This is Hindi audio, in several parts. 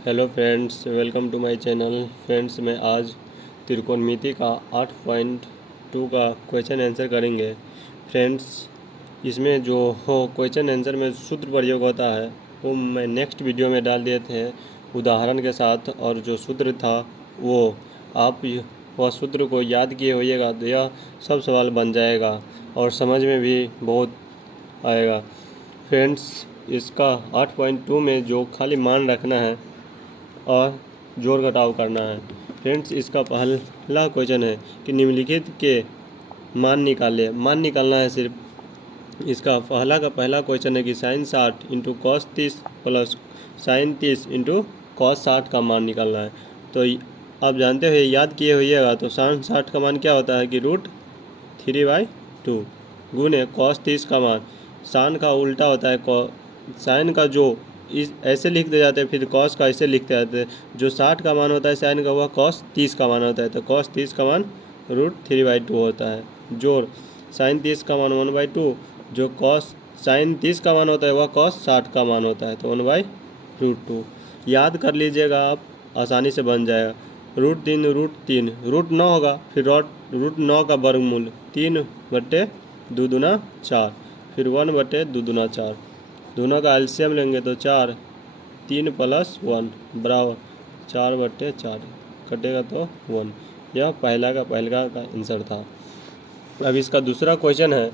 Hello friends, welcome to my channel. Friends, मैं आज त्रिकोणमिति का 8.2 का क्वेश्चन आंसर करेंगे। फ्रेंड्स, इसमें जो हो क्वेश्चन आंसर में सूत्र प्रयोग होता है वो मैं नेक्स्ट वीडियो में डाल दिए थे उदाहरण के साथ, और जो सूत्र था वो आप वह सूत्र को याद किए होइएगा तो यह सब सवाल बन जाएगा और समझ में भी बहुत आएगा। फ्रेंड्स, इसका 8.2 में जो खाली मान रखना है और जोड़ घटाव करना है। फ्रेंड्स, इसका पहला क्वेश्चन है कि निम्नलिखित के मान निकाले। मान निकालना है सिर्फ। इसका पहला क्वेश्चन है कि sine 60 into cos 30 plus sine 30 into cos 60 का मान निकालना है। तो आप जानते हुए याद किए होइएगा तो साइन 60 का मान क्या होता है कि √3/2 गुने कॉस 30 का मान। साइन का उल्टा होता है साइन का जो इस ऐसे लिख दे जाते हैं, फिर कॉस का ऐसे लिखते जाते हैं। जो 60 का मान होता है साइन का, वह कॉस 30 का मान होता है, तो कॉस 30 का मान √3/2 होता है। जोड़ साइन 30 का मान 1/2, जो कॉस साइन 30 का मान होता है वह कॉस 60 का मान होता है, तो 1/√2 याद कर लीजिएगा आप, आसानी से बन जाएगा। √3 √9 होगा, फिर √9 का वर्गमूल 3/2 दूना 4, फिर 1/2 दूना 4। दोनों का एलसीएम लेंगे तो 4, 3 + 1 बराबर 4/4, कटेगा तो 1। यह पहला का आंसर था। अब इसका दूसरा क्वेश्चन है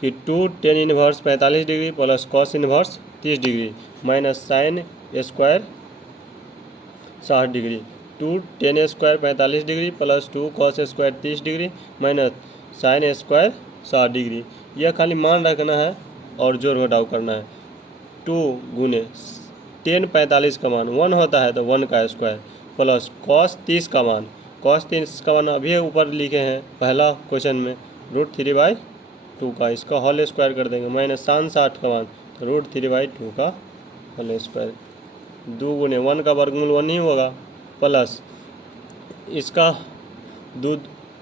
कि 2 tan inverse 45 degree plus cos inverse 30 degree minus sine square 60 degree. 2 tan square 45 degree plus 2 cos square 30 degree minus sine square 60 degree. यह खाली मान रखना है और जोड़ घटाव करना है। 2 गुने tan 45 का मान 1 होता है तो 1 का स्क्वायर प्लस कॉस 30 का मान। कॉस 30 का मान अभी ऊपर लिखे हैं पहला क्वेश्चन में √3/2 का, इसका होल स्क्वायर कर देंगे, माइनस साइन 60 का मान तो √3/2 का होल स्क्वायर। 2 गुने 1 का वर्गमूल 1 ही होगा, प्लस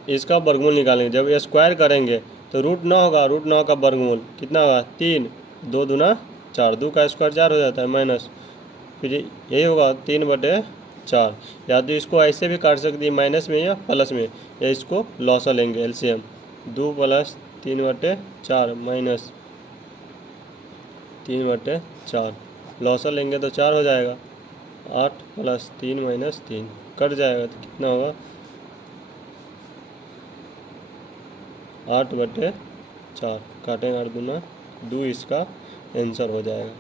इसका वर्गमूल निकालेंगे। जब ये स्क्वायर करेंगे तो √9 होगा, √9 का वर्गमूल कितना होगा 3, 2 दूना 4, 2 का स्क्वायर 4 हो जाता है, माइनस फिर यही होगा 3/4। या तो इसको ऐसे भी काट सकती है माइनस में या प्लस में, या इसको लॉसा लेंगे एलसीएम। 2 + 3/4 माइनस 3/4, लॉसा लेंगे तो 4 हो जाएगा। 8 + 3 - 3 कट जाएगा तो कितना होगा 8/4, काटेंगे 8 दूना 2, इसका आंसर हो जाएगा।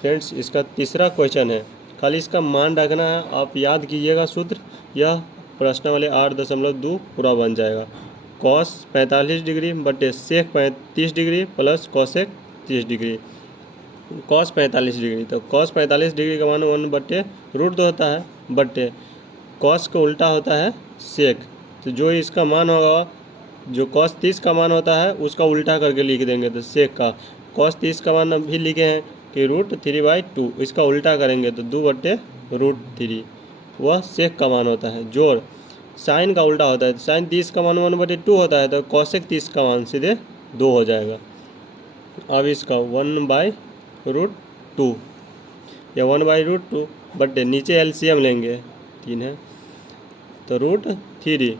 फ्रेंड्स, इसका तीसरा क्वेश्चन है, खाली इसका मान रखना है, आप याद कीजिएगा सूत्र। यह प्रश्नावली 8.2 पूरा बन जाएगा। कॉस 45 डिग्री बटे सेक 30 degree plus cosec 30 degree. Cos 45 degree, तो कॉस 45 डिग्री का मान 1/√2 होता है, बटे कॉस का उल्टा होता है सेक। तो जो इसका मान होगा, जो कॉस 30 का मान होता है उसका उल्टा करके लिख देंगे, तो सेक का कॉस 30 का मान भी लिखे हैं कि √3/2, इसका उल्टा करेंगे तो 2/√3, वह सेक का मान होता है। जोड़ साइन का उल्टा होता है, साइन 30 का मान 1/2 होता है, तो कॉसेक 30 का मान सीधे 2 हो जाएगा। अब इसका 1/√2 या 1/√2 बटे नीचे एलसीएम लेंगे, 3 है तो √3,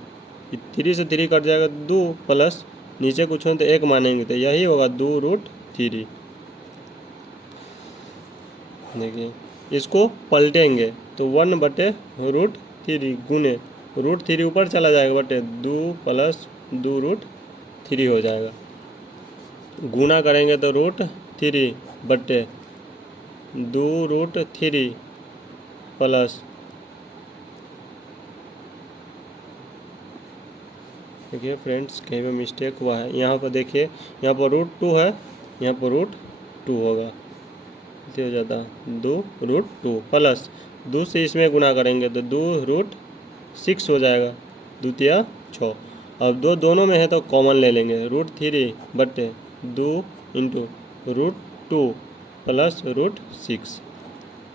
3 से 3 कट जाएगा 2, प्लस नीचे कुछ हो तो 1 मानेंगे तो यही होगा 2√3। देखिए इसको पलटेंगे तो 1/√3 गुने √3 ऊपर चला जाएगा, बटे 2 + 2√3 हो जाएगा। गुना करेंगे तो √3 बटे 2√3 प्लस, देखिए फ्रेंड्स कहीं पे मिस्टेक हुआ है, यहाँ पर देखिए, यहाँ पर √2 है, यहाँ पर √2 होगा, इसे हो जाता 2√2 प्लस 2 से इसमें गुना करेंगे तो 2√6 हो जाएगा, 2 तिया 6। अब दोनों में है तो कॉमन ले लेंगे, √3 बटे 2 इंटू √2 प्लस √6।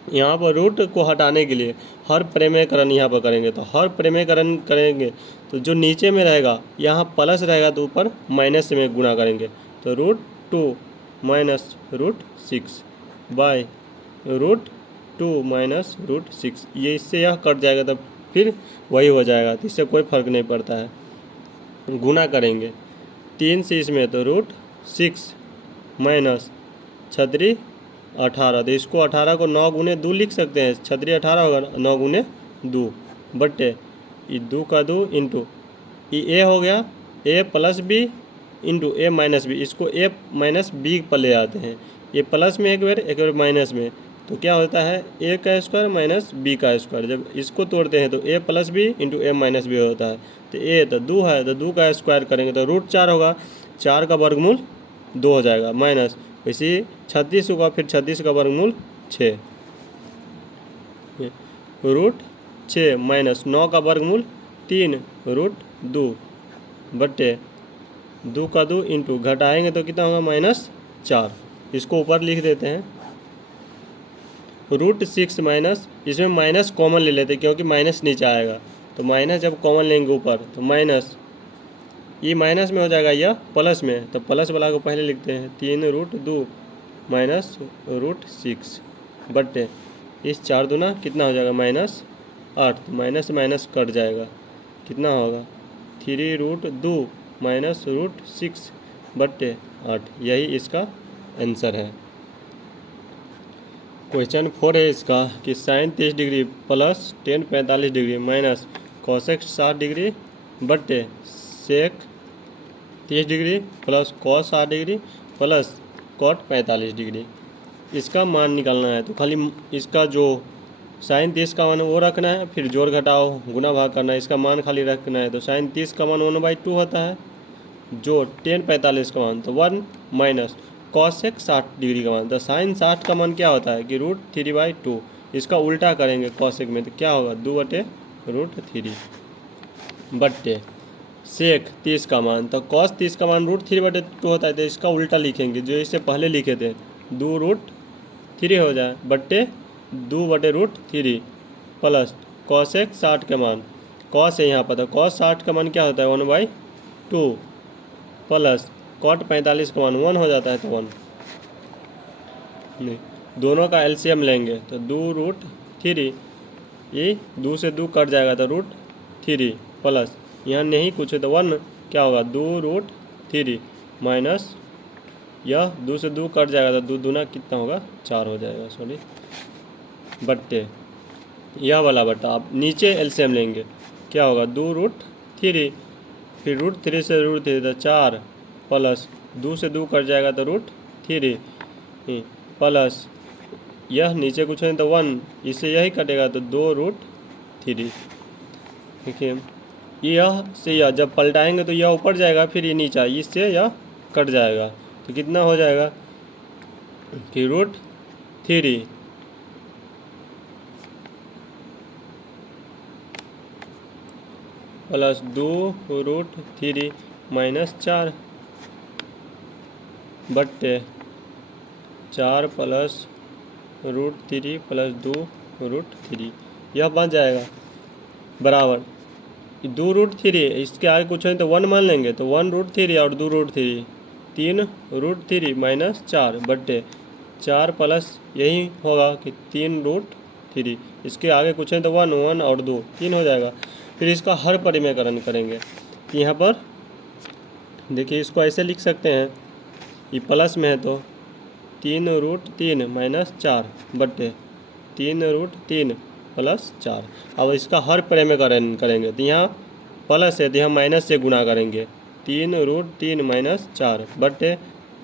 यहाँ पर रूट को हटाने के लिए हर प्रमेयकरण यहाँ पर करेंगे, तो हर प्रमेयकरण करेंगे तो जो नीचे में रहेगा यहाँ प्लस रहेगा तो ऊपर माइनस में गुना करेंगे, तो √2 - √6 बाय √3 2 माइनस रूट 6, ये इससे यह कट जाएगा तब फिर वही हो जाएगा, तो इससे कोई फ़र्क नहीं पड़ता है। गुना करेंगे 3 से इसमें तो रूट 6 माइनस छतरी 18, तो इसको 18 को 9 गुने 2 लिख सकते हैं, छतरी 18 होगा 9 गुने 2 बट्टे ये 2 का 2 इंटू ये ए हो गया ए plus B into A minus B, इसको ए माइनस बी पर ले आते हैं, ये प्लस में एक बार माइनस में, तो क्या होता है ए का स्क्वायर माइनस बी का स्क्वायर, जब इसको तोड़ते हैं तो ए plus B into A minus B होता है, तो ए तो 2 है तो 2 का स्क्वायर करेंगे तो रूट 4 होगा, 4 का वर्गमूल 2 हो जाएगा माइनस इसी 36 होगा, फिर 36 का वर्गमूल 6 रूट 6 माइनस 9 का वर्गमूल 3 रूट 2 बट्टे 2 का 2 इंटू घटाएंगे तो कितना होगा -4, इसको ऊपर लिख देते हैं रूट 6 माइनस, इसमें माइनस कॉमन ले लेते हैं क्योंकि माइनस नीचे आएगा, तो माइनस जब कॉमन लेंगे ऊपर तो माइनस ये माइनस में हो जाएगा यह प्लस में, तो प्लस वाला को पहले लिखते हैं 3 रूट 2 माइनस रूट 6 बट्टे इस 4 दूना कितना हो जाएगा -8, तो माइनस माइनस कट जाएगा, कितना होगा 3 रूट 2 माइनस रूट 6 बट्टे 8, यही इसका आंसर है। क्वेश्चन 4 है इसका कि sine 30 degree plus ten 45 degree minus cosec 60 degree बट्टे sec 30 degree plus cos 60 degree plus cot 45 degree, इसका मान निकालना है। तो खाली इसका जो साइन 30 का मान वो रखना है, फिर जोड़ घटाओ गुना भाग करना है, इसका मान खाली रखना है। तो साइन 30 का मान 1/2 होता है, जो टेन 45 का मान तो 1 माइनस कॉसेक 60 डिग्री का मान, तो साइन 60 का मान क्या होता है कि रूट 3/2, इसका उल्टा करेंगे कॉसेक में तो क्या होगा 2/√3 बट्टे सेक 30 का मान, तो कॉस 30 का मान रूट 3/2 होता है, तो इसका उल्टा लिखेंगे जो इससे पहले लिखे थे 2√3 हो जाए बट्टे 2/√3 प्लस कॉसेक 60 का मान, कॉस है यहाँ पर, तो कॉस 60 का मान क्या होता है 1/2 प्लस कॉट 45 का मान 1 हो जाता है, तो 1 नहीं, दोनों का एलसीएम लेंगे तो 2√3, ये 2 से 2 कट जाएगा तो √3 प्लस यहाँ नहीं कुछ है तो 1 क्या होगा 2√3 माइनस यह 2 से 2 कट जाएगा तो 2 दूना कितना होगा 4 हो जाएगा, सॉरी बट्टे यह वाला बट्टा, आप नीचे एलसीएम लेंगे क्या होगा 2√3 फिर √3 से √3 तो 4 प्लस 2 से 2 कट जाएगा तो √3 प्लस यह नीचे कुछ नहीं तो 1, इससे यही कटेगा तो 2√3, देखिए यह से यह जब पलटाएंगे तो यह ऊपर जाएगा फिर ये नीचे इससे यह कट जाएगा, तो कितना हो जाएगा कि √3 प्लस 2√3 माइनस 4 बट्टे 4 प्लस √3 प्लस 2√3, यह बन जाएगा बराबर 2√3, इसके आगे कुछ नहीं तो 1 मान लेंगे तो 1√3 और 2√3 3√3 माइनस 4 बट्टे 4 प्लस यही होगा कि 3√3, इसके आगे कुछ नहीं तो 1 और 2 3 हो जाएगा। फिर इसका हर परिमेयकरण करेंगे, यहाँ पर देखिए इसको ऐसे लिख सकते हैं, ये प्लस में है तो 3√3 माइनस 4 बट्टे 3√3 प्लस 4। अब इसका हर परिमेयकरण करेंगे तो यहाँ प्लस है तो यहाँ माइनस से गुना करेंगे 3√3 माइनस 4 बट्टे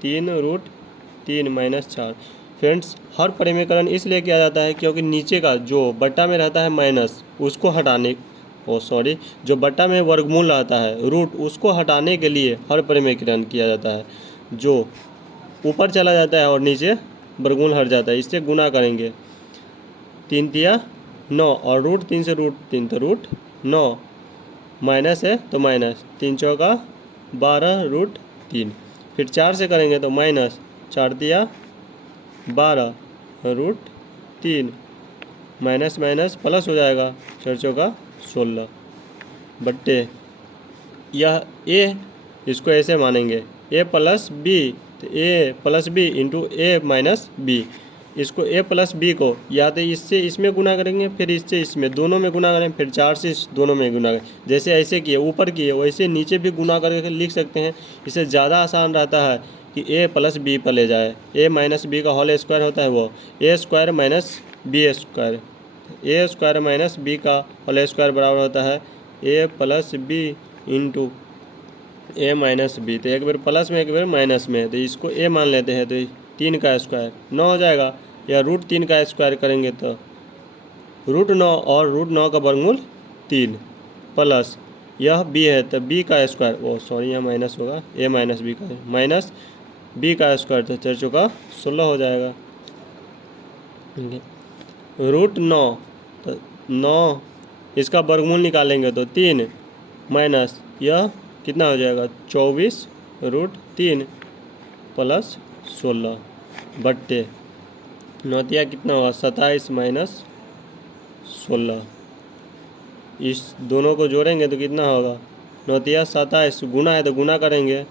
3√3 माइनस 4। फ्रेंड्स हर परिमेयकरण इसलिए किया जाता है क्योंकि नीचे का जो बट्टा में रहता है माइनस उसको हटाने जो बट्टा में वर्गमूल रहता है रूट उसको हटाने के लिए हर परिमेयकरण किया जाता है, जो ऊपर चला जाता है और नीचे वर्गमूल हट जाता है, इससे गुना करेंगे 3 तिया 9 और √3 से √3 तो √9 माइनस है तो माइनस 3 चौका 12 √3, फिर 4 से करेंगे तो माइनस 4 तिया 12 √3 माइनस माइनस प्लस हो जाएगा 4 चौका 16 बट्टे यह ए, इसको ऐसे मानेंगे a प्लस बी, तो a plus B into A minus B, इसको a प्लस बी को या तो इससे इसमें गुना करेंगे, फिर इससे इसमें, दोनों में गुना करेंगे, फिर 4 से इस दोनों में गुना करें। जैसे ऐसे किए ऊपर किए वैसे नीचे भी गुना करके लिख सकते हैं। इससे ज़्यादा आसान रहता है कि a प्लस बी पर ले जाए। a माइनस बी का होल स्क्वायर होता है वो a square minus B square. a square minus B का होल स्क्वायर बराबर होता है a plus B into a minus B. तो एक बार प्लस में एक बार माइनस में, तो इसको a मान लेते हैं, तो 3 का स्क्वायर 9 हो जाएगा, या √3 का स्क्वायर करेंगे तो √9 और √9 का वर्गमूल 3 प्लस यह b है तो b का स्क्वायर, ओ सॉरी यहाँ माइनस होगा, a माइनस बी का माइनस b का स्क्वायर, तो 4 चौका 16 हो जाएगा। √9 तो 9 इसका वर्गमूल निकालेंगे तो 3 माइनस यह कितना हो जाएगा 24 √3 प्लस 16 बट्टे नौतिया कितना हुआ 27 माइनस 16। इस दोनों को जोड़ेंगे तो कितना होगा नौतिया 27, गुना है तो गुना करेंगे,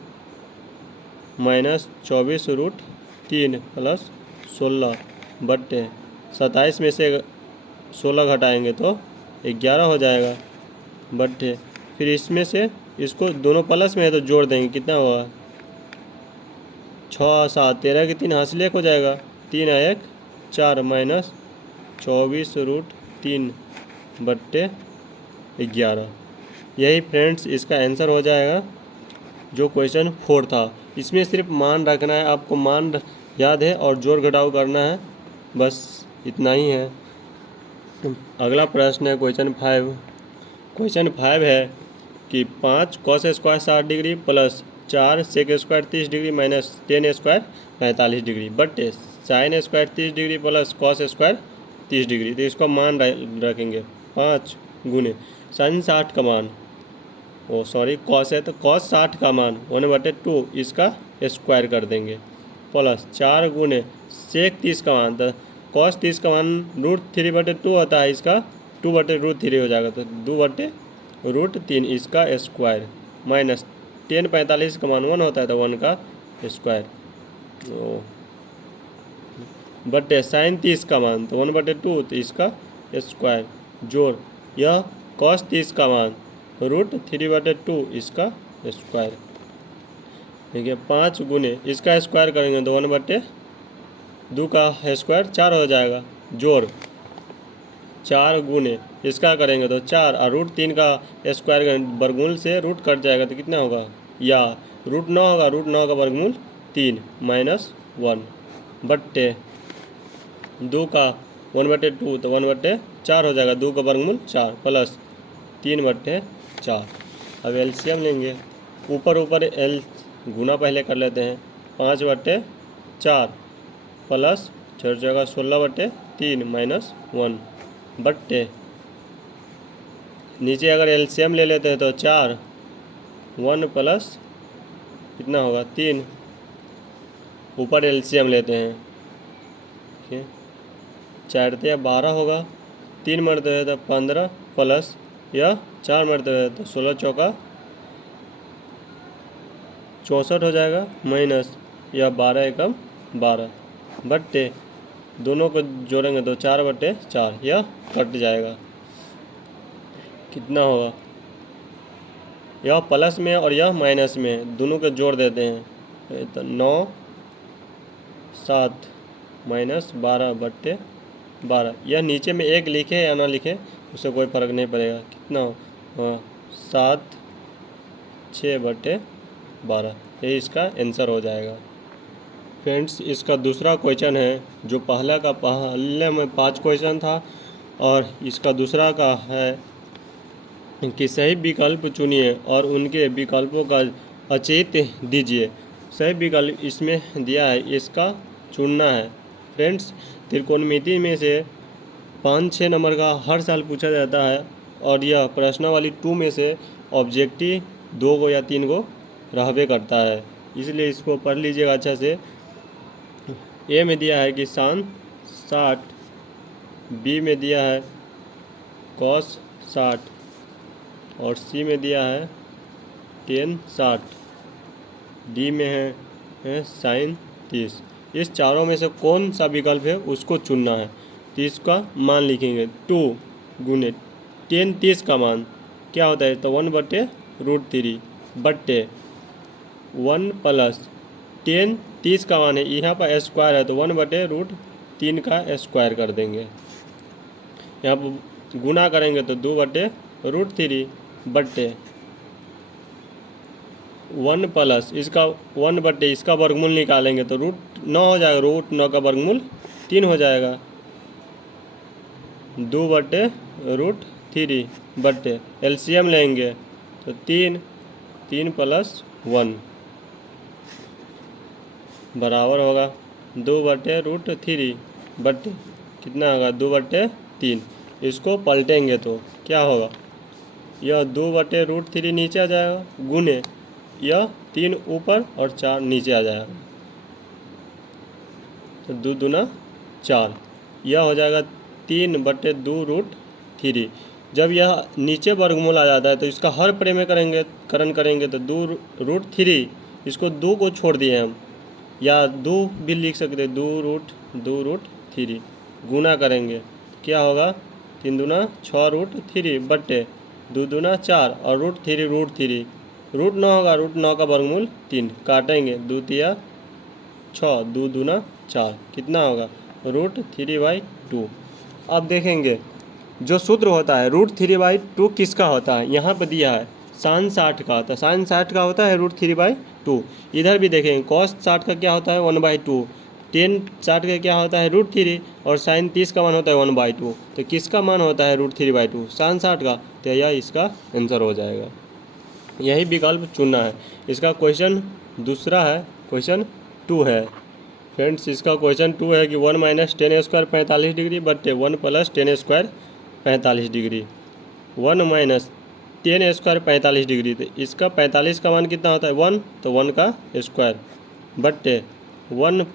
माइनस 24 √3 प्लस 16 बट्टे 27 में से 16 घटाएंगे तो 11 हो जाएगा, बट्टे फिर इसमें से इसको दोनों प्लस में है तो जोड़ देंगे, कितना हुआ 6 7 13 की 3 हासिल 1 हो जाएगा, 3 1 4 माइनस 24 √3 बट्टे 11। यही फ्रेंड्स इसका आंसर हो जाएगा जो क्वेश्चन 4 था। इसमें सिर्फ मान रखना है, आपको मान याद है और जोड़ घटाव करना है, बस इतना ही है। अगला प्रश्न है क्वेश्चन 5। क्वेश्चन 5 है कि 5 cos square 60 degree plus 4 sec square 30 degree minus 10 square 45 degree बट्टे sine square 30 degree plus cos square 30 degree. तो इसको मान रखेंगे 5 गुने साइन 60 का मान, ओ सॉरी कॉस है तो कॉस 60 का मान 1/2 इसका स्क्वायर कर देंगे, प्लस 4 गुने सेक 30 का मान, तो कॉस 30 का मान √3/2 होता है, इसका 2/√3 हो जाएगा, तो 2/√3 इसका स्क्वायर, माइनस 10 45 का मान 1 होता है तो 1 का स्क्वायर, बट्टे साइन 30 का मान तो 1/2 तो इसका स्क्वायर, जोड़ यह कॉस 30 का मान √3/2 इसका स्क्वायर। ठीक है 5 गुने इसका स्क्वायर करेंगे तो 1/2 का स्क्वायर 4 हो जाएगा, जोड़ 4 गुने इसका करेंगे तो 4 और √3 का स्क्वायर वर्गमूल से रूट कट जाएगा तो कितना होगा, या √9 होगा, √9 का वर्गमूल 3 माइनस 1 बट्टे 2 का 1/2 तो 1/4 हो जाएगा, 2 का वर्गमूल 4 प्लस 3/4। अब एलसीएम लेंगे, ऊपर ऊपर एल गुना पहले कर लेते हैं, 5/4 प्लस 4 जगह 16/3 माइनस 1 बट्टे नीचे अगर एलसीएम ले लेते हैं तो 4 1 प्लस कितना होगा 3, ऊपर एलसीएम लेते हैं, ठीक है 4 या 12 होगा, 3 मरते तो 15 प्लस यह 4 मरते तो 16 चौका 64 हो जाएगा, माइनस यह 12 एकम 12 बट्टे दोनों को जोड़ेंगे तो 4/4 यह कट जाएगा, कितना होगा यह प्लस में और यह माइनस में, दोनों को जोड़ देते हैं तो 9 7 माइनस 12/12। यह नीचे में 1 लिखे या ना लिखे उससे कोई फ़र्क नहीं पड़ेगा, कितना हो 7 6/12, यही इसका आंसर हो जाएगा। फ्रेंड्स इसका दूसरा क्वेश्चन है, जो पहले में 5 क्वेश्चन था और इसका दूसरा का है कि सही विकल्प चुनिए और उनके विकल्पों का औचित्य दीजिए। सही विकल्प इसमें दिया है, इसका चुनना है। फ्रेंड्स त्रिकोणमिति में से 5-6 नंबर का हर साल पूछा जाता है और यह प्रश्नावली 2 में से ऑब्जेक्टिव 2 को या 3 को रहबे करता है, इसलिए इसको पढ़ लीजिएगा अच्छा से। ए में दिया है कि साइन 60, बी में दिया है कॉस 60 और सी में दिया है टेन 60, डी में है साइन 30। इस चारों में से कौन सा विकल्प है उसको चुनना है। तो इसका मान लिखेंगे 2 गुने 10 30 का मान क्या होता है, तो 1/√3 बट्टे 1 प्लस 10 30 का मान है, यहाँ पर स्क्वायर है तो 1/√3 का स्क्वायर कर देंगे। यहाँ पर गुना करेंगे तो 2/√3 बट्टे 1 प्लस इसका 1 बट्टे इसका वर्गमूल निकालेंगे तो √9 हो जाएगा, √9 का वर्गमूल 3 हो जाएगा। 2/√3 बट्टे एलसीएम लेंगे तो 3 प्लस 1 बराबर होगा 2/√3 बट्टे कितना होगा 2/3। इसको पलटेंगे तो क्या होगा, यह 2/√3 नीचे आ जाएगा गुने यह 3 ऊपर और 4 नीचे आ जाएगा, तो 2 दूना 4, यह हो जाएगा 3/2√3। जब यह नीचे वर्गमूल आ जाता है तो इसका हर प्रे में करण करेंगे तो 2√3, इसको 2 को छोड़ दिए हम, या 2 भी लिख सकते हैं, 2√3 गुना करेंगे क्या होगा 3 दूना 6√3 बट्टे 2 दूना 4 और √3 √9 होगा, √9 का वर्गमूल 3 काटेंगे 2 तिया 6 2 दूना 4 कितना होगा √3/2। अब देखेंगे जो सूत्र होता है √3/2 किसका होता है, यहाँ पर दिया है sin 60 का, तो sin 60 का होता है √3/2। इधर भी देखेंगे cos 60 का क्या होता है 1/2, tan 60 का क्या होता है √3 और sin 30 का मान होता है 1/2। तो किसका मान होता है √3/2 sin 60 का, तो यह इसका आंसर हो जाएगा। यही विकल्प चुनना है। इसका क्वेश्चन दूसरा है, क्वेश्चन 2 है फ्रेंड्स। इसका क्वेश्चन 2 है कि 1 - tan² 45 डिग्री बट्टे 1 + tan² 45 डिग्री। 1 - tan² 45 डिग्री, तो इसका 45 का मान कितना होता है 1, तो 1 का स्क्वायर बट्टे 1 +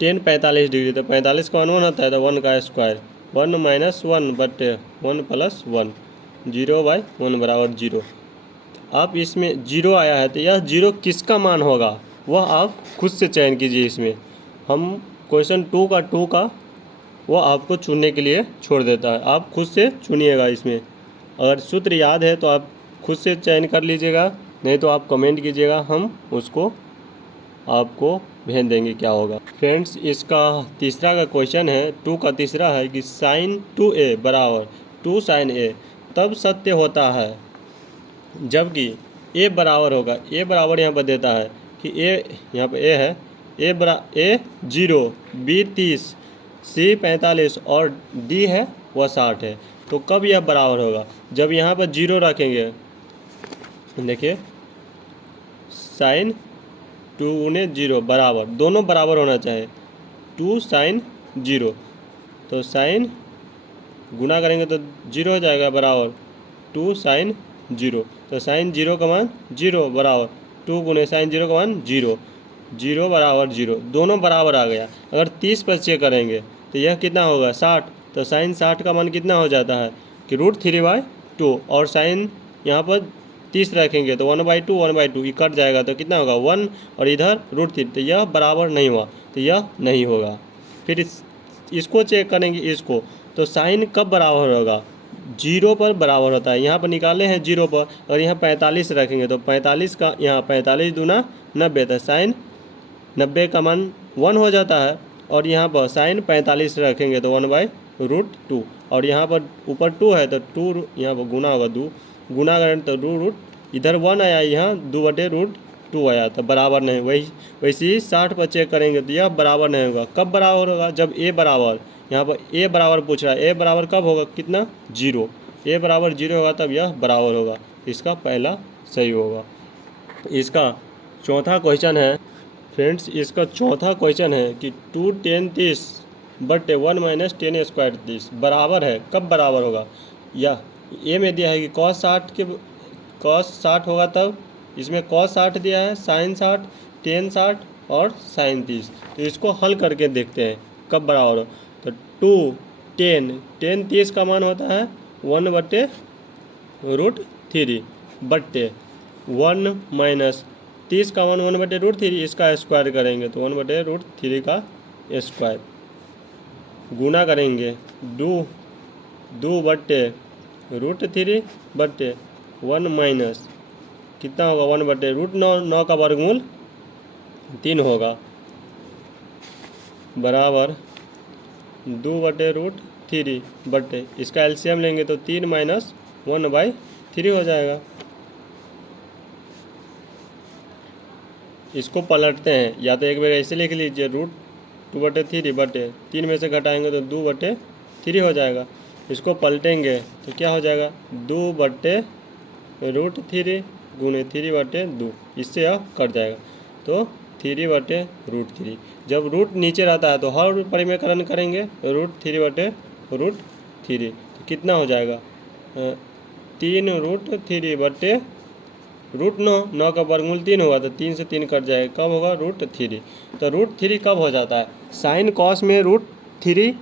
tan 45 डिग्री, तो 45 का मान 1 होता है तो 1 का स्क्वायर 1 - 1 बट्टे 1 + 1 0/1 बराबर 0। आप इसमें 0 आया है तो यह 0 किसका मान होगा वह आप खुद से चयन कीजिए। इसमें हम क्वेश्चन 2 का वो आपको चुनने के लिए छोड़ देता है, आप खुद से चुनिएगा। इसमें अगर सूत्र याद है तो आप खुद से चयन कर लीजिएगा, नहीं तो आप कमेंट कीजिएगा, हम उसको आपको भेज देंगे क्या होगा। फ्रेंड्स इसका तीसरा का क्वेश्चन है 2 का तीसरा है कि sin 2a बराबर 2 sin a तब सत्य होता है जबकि a बराबर होगा, a बराबर यहाँ पर देता है कि a यहाँ पर a है, a 0 b 30 c 45 और d है वह 60 है। तो कब यह बराबर होगा, जब यहाँ पर 0 रखेंगे, देखिए sin 2 गुने 0 बराबर, दोनों बराबर होना चाहिए 2 sin 0, तो sin गुना करेंगे तो 0 हो जाएगा बराबर 2 sin 0, तो sin 0 का मान 0 बराबर 2 गुने sin 0 का मान 0, 0 बराबर 0, दोनों बराबर आ गया। अगर 30 पर चेक करेंगे तो यह कितना होगा 60, तो sin 60 का मान कितना हो जाता है कि √3/2 और sin यहाँ पर 30 रखेंगे तो 1/2 1/2 ये कट जाएगा तो कितना होगा 1 और इधर √3, तो यह बराबर नहीं हुआ, तो यह नहीं होगा। फिर इसको चेक करेंगे इसको, तो साइन कब बराबर होगा 0 पर बराबर होता है। यहाँ पर निकाले हैं 0 पर, और यहाँ 45 रखेंगे तो 45 का यहाँ 45 दूना 90, तो साइन 90 का मान 1 हो जाता है, और यहाँ पर साइन 45 रखेंगे तो 1/√2, और यहाँ पर ऊपर 2 है तो 2 यहाँ पर गुना होगा 2 गुना करें तो √, इधर 1 आया, यहाँ 2/√2 आया, तो बराबर नहीं। वैसे ही 60 पर चेक करेंगे तो यह बराबर नहीं होगा। कब बराबर होगा, जब a बराबर, यहाँ पर a बराबर पूछ रहा है, a बराबर कब होगा कितना 0, a बराबर 0 होगा तब यह बराबर होगा। इसका पहला सही होगा। इसका चौथा क्वेश्चन है फ्रेंड्स, इसका चौथा क्वेश्चन है कि 2 tan 30 बट्टे 1 - tan² 30 बराबर है, कब बराबर होगा, या ए में दिया है कि cos 60 होगा तब, इसमें cos 60 दिया है, sin 60 tan 60 और sin 30, तो इसको हल करके देखते हैं कब बराबर हो। तो 2 tan 30 का मान होता है 1/√3 बट्टे 1 - 30 का मान 1/√3, इसका स्क्वायर करेंगे तो 1/√3 का स्क्वायर, गुना करेंगे दो बट्टे √3 बट्टे 1 माइनस कितना होगा 1/√9, 9 का वर्गमूल 3 होगा, बराबर 2/√3 बट्टे, इसका एलसीएम लेंगे तो 3 माइनस 1/3 हो जाएगा। इसको पलटते हैं, या तो एक बार ऐसे लिख लीजिए √2/3 बटे 3 में से घटाएंगे तो 2/3 हो जाएगा। इसको पलटेंगे तो क्या हो जाएगा 2/√3 गुने 3/2, इससे यह कट जाएगा तो 3/√3। जब रूट नीचे रहता है तो हर परिमेयकरण करेंगे √3/√3 तो कितना हो जाएगा 3√3 बटे √9, 9 का वर्गमूल 3 होगा तो 3 से 3 कट जाएगा, कब होगा √3। तो √3 कब हो जाता है, साइन कॉस में √3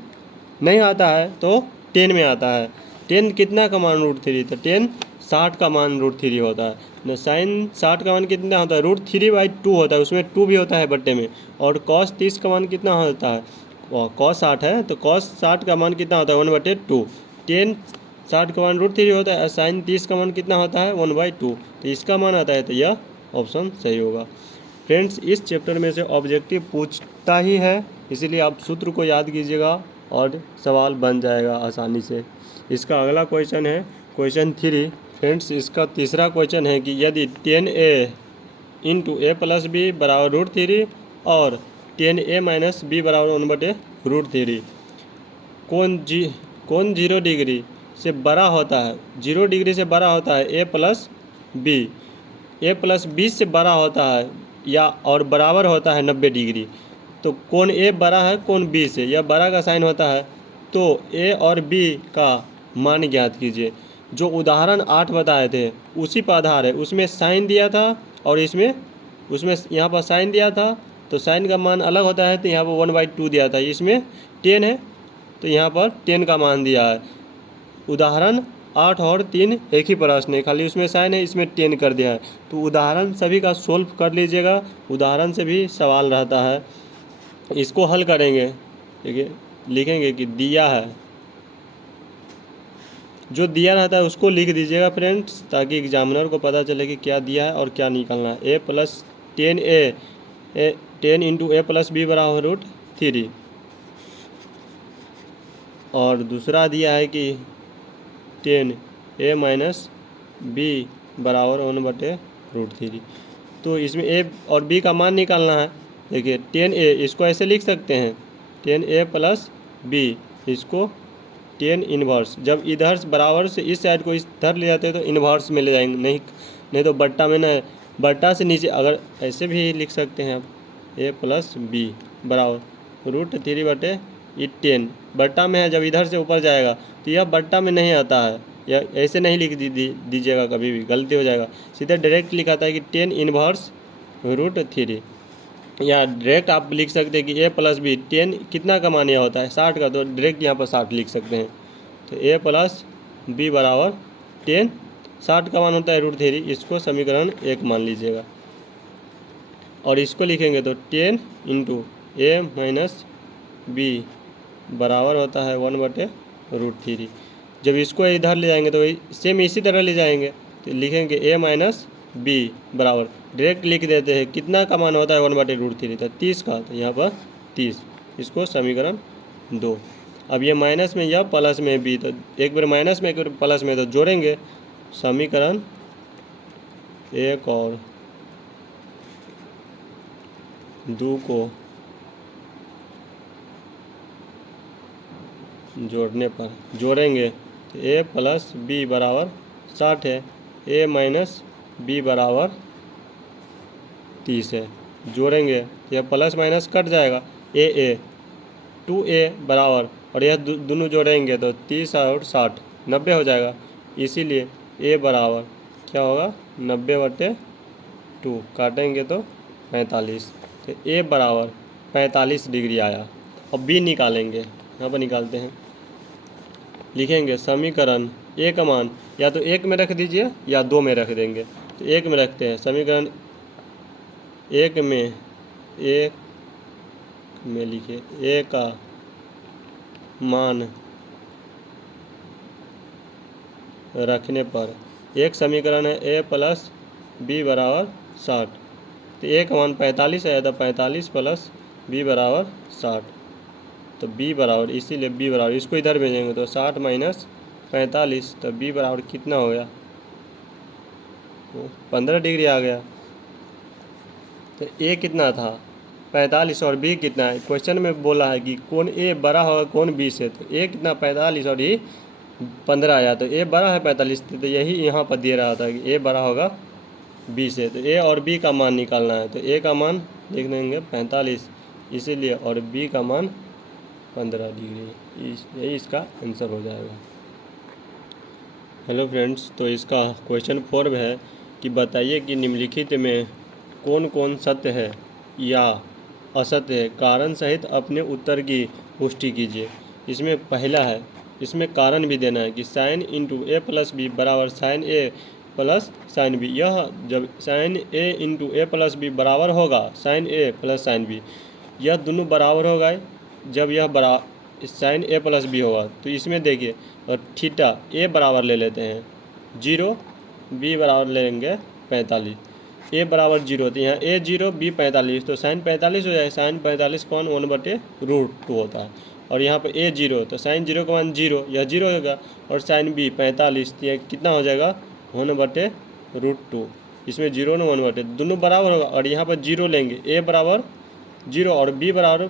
नहीं आता है तो 10 में आता है। 10 कितना का मान √3, तो 10 60 का मान √3 होता है न। साइन 60 का मान कितना होता है √3/2 होता है, उसमें 2 भी होता है बट्टे में। और कॉस 30 का मान कितना होता है, कॉस 60 है तो कॉस 60 का मान कितना होता है 1/2। 10 60 का मान √3 होता है, साइन 30 का मान कितना होता है 1/2, तो इसका मान आता है, तो यह ऑप्शन सही होगा। फ्रेंड्स, इस चैप्टर में से ऑब्जेक्टिव पूछता ही है, इसीलिए आप सूत्र को याद कीजिएगा और सवाल बन जाएगा आसानी से। इसका अगला क्वेश्चन है क्वेश्चन 3। फ्रेंड्स, इसका तीसरा क्वेश्चन है कि यदि 10a × a + b बराबर √3 और 10a - b बराबर 1/√3, कौन 0 डिग्री से बड़ा होता है, 0 डिग्री से बड़ा होता है a + b, a + b से बड़ा होता है या और बराबर होता है 90 डिग्री। तो कौन a बड़ा है कौन b से, यह बड़ा का साइन होता है, तो a और b का मान ज्ञात कीजिए। जो उदाहरण 8 बताए थे उसी पर आधार है, उसमें साइन दिया था और उसमें यहाँ पर साइन दिया था, तो साइन का मान अलग होता है, तो यहाँ पर 1/2 दिया था, इसमें 10 है तो यहाँ पर 10 का मान दिया है। उदाहरण 8 और 3 एक ही प्रश्न है, खाली उसमें साइन है, इसमें 10 कर दिया है। तो उदाहरण सभी का सोल्व कर लीजिएगा, उदाहरण से भी सवाल रहता है। इसको हल करेंगे, देखिए लिखेंगे कि दिया है, जो दिया रहता है उसको लिख दीजिएगा फ्रेंड्स, ताकि एग्जामिनर को पता चले कि क्या दिया है और क्या निकालना है। a + 10a 10 × a + b बराबर √3, और दूसरा दिया है कि 10a - b बराबर 1/√3। तो इसमें a और b का मान निकालना है। देखिए 10a इसको ऐसे लिख सकते हैं 10a + b, इसको 10 इन्वर्स, जब इधर से बराबर से इस साइड को इधर ले जाते हैं तो इन्वर्स में ले जाएंगे, नहीं तो बट्टा में ना, बट्टा से नीचे अगर ऐसे भी लिख सकते हैं आप a + b बराबर √3/10, बट्टा में है, जब इधर से ऊपर जाएगा तो यह बट्टा में नहीं आता है, या ऐसे नहीं लिख दीजिएगा, कभी भी गलती हो जाएगा, सीधा डायरेक्ट लिखाता है कि 10 इन्वर्स √3, या डायरेक्ट आप लिख सकते हैं कि a + b 10 कितना का मान यह होता है 60 का, तो डायरेक्ट यहाँ पर 60 लिख सकते हैं। तो a + b बराबर 10, 60 का मान होता है √3, इसको समीकरण 1 मान लीजिएगा। और इसको लिखेंगे तो 10 × a - b बराबर होता है 1/√3। जब इसको इधर ले जाएंगे तो सेम इसी तरह ले जाएंगे, तो लिखेंगे a - b बराबर, डायरेक्ट लिख देते हैं कितना का मान होता है 1/√3, तो 30 का, तो यहाँ पर 30, इसको समीकरण 2। अब ये माइनस में यह प्लस में b, तो एक बार माइनस में एक बार प्लस में, तो जोड़ेंगे समीकरण 1 और 2 को जोड़ने पर जोड़ेंगे तो a + b बराबर 60 है, a - b बराबर 30 है। जोड़ेंगे तो यह प्लस माइनस कट जाएगा, a 2a बराबर, और यह दोनों जोड़ेंगे तो 30 और 60 90 हो जाएगा, इसीलिए a बराबर क्या होगा 90/2, काटेंगे तो 45, तो a बराबर 45 डिग्री आया। अब b निकालेंगे, यहाँ पर निकालते हैं, लिखेंगे समीकरण a का मान या तो 1 में रख दीजिए या 2 में रख देंगे, तो 1 में रखते हैं, समीकरण एक में लिखिए ए का मान रखने पर एक समीकरण है ए प्लस बी बराबर 60। तो ए का मान 45 है, तो 45 प्लस बी बराबर 60। तो बी बराबर, इसीलिए बी बराबर, इसको इधर भेजेंगे तो 60 माइनस 45, तो बी बराबर कितना हो गया, 15 डिग्री आ गया। तो ए कितना था 45 और बी कितना है, क्वेश्चन में बोला है कि कौन ए बड़ा होगा कौन बी से। तो ए कितना 45 और ये 15 आया, तो ए बड़ा है 45, तो यही यहाँ पर दे रहा था कि ए बड़ा होगा बी से। तो ए और बी का मान निकालना है, तो ए का मान लिख देंगे 45 इसीलिए, और बी का मान 15 डिग्री, यही इसका आंसर हो जाएगा। हेलो फ्रेंड्स, तो इसका क्वेश्चन 4 है कि बताइए कि निम्नलिखित में कौन कौन सत्य है या असत्य है, कारण सहित अपने उत्तर की पुष्टि कीजिए। इसमें पहला है, इसमें कारण भी देना है कि साइन इंटू ए प्लस बी बराबर साइन ए प्लस साइन बी। यह जब साइन ए इंटू ए प्लस बी बराबर होगा साइन ए प्लस साइन बी, यह दोनों बराबर होगा जब यह साइन ए प्लस बी होगा। तो इसमें देखिए, और थीटा ए बराबर ले लेते हैं 0, बी बराबर ले लेंगे 45, ए बराबर 0, तो यहाँ ए 0 बी 45, तो साइन 45 हो जाए। साइन 45 कौन 1/√2 होता है, और यहाँ पर ए 0, तो साइन 0 का मान 0, यह 0 होगा, और साइन बी 45, तो यह कितना हो जाएगा 1/√2। इसमें 0 न 1/, दोनों बराबर होगा, और यहाँ पर 0 लेंगे, ए बराबर 0 और बी बराबर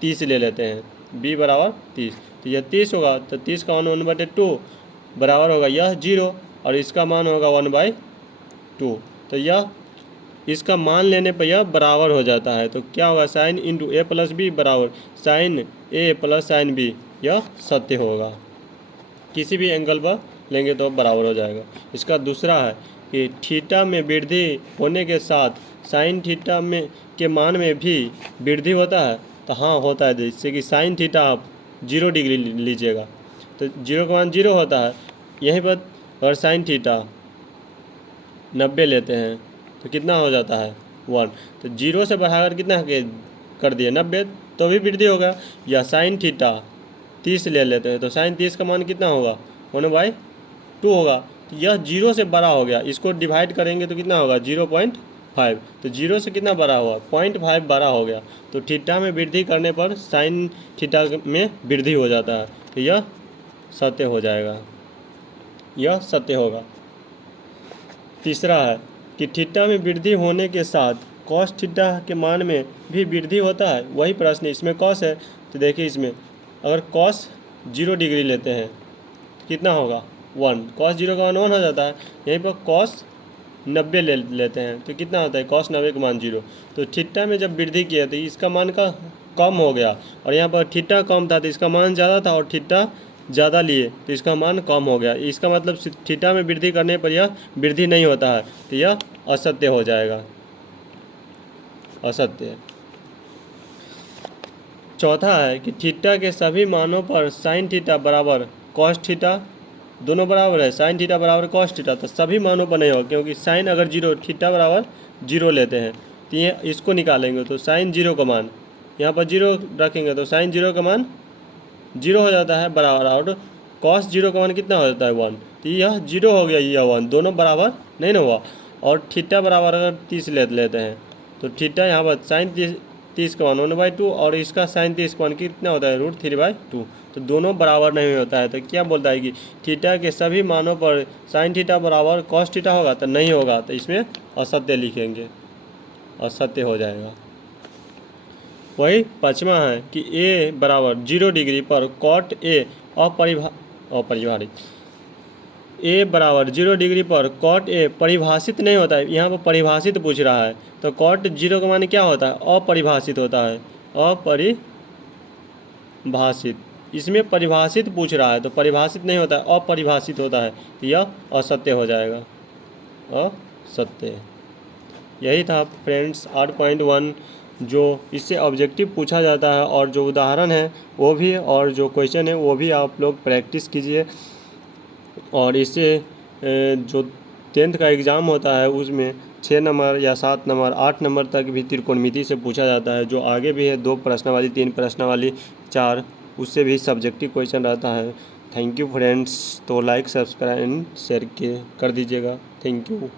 30 ले लेते हैं, बी बराबर 30, तो यह 30 होगा, तो 30 का मान 1/2 बराबर होगा यह 0, और इसका मान होगा 1/2। तो यह इसका मान लेने पर यह बराबर हो जाता है। तो क्या होगा, साइन इंटू ए प्लस बी बराबर साइन ए प्लस साइन बी, यह सत्य होगा। किसी भी एंगल पर लेंगे तो बराबर हो जाएगा। इसका दूसरा है कि थीटा में वृद्धि होने के साथ साइन थीटा में के मान में भी वृद्धि होता है। तो हाँ होता है, जिससे कि साइन थीटा आप 0 डिग्री लीजिएगा तो 0 का मान 0 होता है। यहीं पर अगर साइन थीटा 90 लेते हैं तो कितना हो जाता है 1, तो 0 से बढ़ाकर कितना कर दिए 90, तो भी वृद्धि होगा। या साइन थीटा 30 ले लेते हैं, तो साइन 30 का मान कितना होगा 1/2 होगा। तो यह 0 से बड़ा हो गया, इसको डिवाइड करेंगे तो कितना होगा 0.5, तो 0 से कितना बड़ा हुआ 0.5 बड़ा हो गया। तो थीटा में वृद्धि करने पर साइन थीटा में वृद्धि हो जाता है, तो यह सत्य हो जाएगा, यह सत्य होगा। तीसरा है कि थीटा में वृद्धि होने के साथ कॉस थीटा के मान में भी वृद्धि होता है। वही प्रश्न इसमें कॉस है, तो देखिए इसमें अगर कॉस 0 डिग्री लेते हैं तो कितना होगा 1, कॉस 0 का मान 1 हो जाता है। यहीं पर कॉस 90 ले लेते हैं तो कितना होता है कॉस 90 का मान 0। तो थीटा में जब वृद्धि किया तो इसका मान का कम हो गया, और यहाँ पर थीटा कम था तो इसका मान ज़्यादा था, और थीटा ज़्यादा लिए तो इसका मान कम हो गया। इसका मतलब थीटा में वृद्धि करने पर यह वृद्धि नहीं होता है, तो यह असत्य हो जाएगा, असत्य। चौथा है कि थीटा के सभी मानों पर साइन थीटा बराबर कॉस थीटा, दोनों बराबर है, साइन थीटा बराबर कॉस थीटा, तो सभी मानों पर नहीं होगा, क्योंकि साइन अगर 0 थीटा बराबर 0 लेते हैं तो ये इसको निकालेंगे तो साइन 0 का मान यहाँ पर 0 रखेंगे तो साइन 0 का मान 0 हो जाता है बराबर, और कॉस 0 का मान कितना हो जाता है 1, तो यह 0 हो गया, यह 1, दोनों बराबर नहीं ना हुआ। और थीटा बराबर अगर 30 लेते हैं तो थीटा यहाँ पर साइन 30 का मान 1/2, और इसका साइन 30 का मान कितना होता है √3/2, तो दोनों बराबर नहीं होता है। तो क्या बोलता है कि थीटा के सभी मानों पर साइन थीटा बराबर कॉस थीटा होगा, तो नहीं होगा, तो इसमें असत्य लिखेंगे, असत्य हो जाएगा। वही पाँचवा है कि ए बराबर 0 डिग्री पर कॉट ए अपरिभाषित, ए बराबर 0 डिग्री पर कॉट ए परिभाषित नहीं होता है, यहाँ पर परिभाषित पूछ रहा है। तो कॉट 0 का मान क्या होता है अपरिभाषित होता है, अपरिभाषित, इसमें परिभाषित पूछ रहा है तो परिभाषित नहीं होता है अपरिभाषित होता है, तो यह असत्य हो जाएगा, असत्य। यही था फ्रेंड्स 8.1 जो इससे ऑब्जेक्टिव पूछा जाता है, और जो उदाहरण है वो भी और जो क्वेश्चन है वो भी आप लोग प्रैक्टिस कीजिए। और इससे जो 10th का एग्ज़ाम होता है उसमें 6 नंबर या 7 नंबर 8 नंबर तक भी त्रिकोणमिति से पूछा जाता है। जो आगे भी है 2 प्रश्न वाली, 3 प्रश्न वाली, 4, उससे भी सब्जेक्टिव क्वेश्चन रहता है। Thank you friends. तो लाइक, सब्सक्राइब एंड शेयर कर दीजिएगा। Thank you.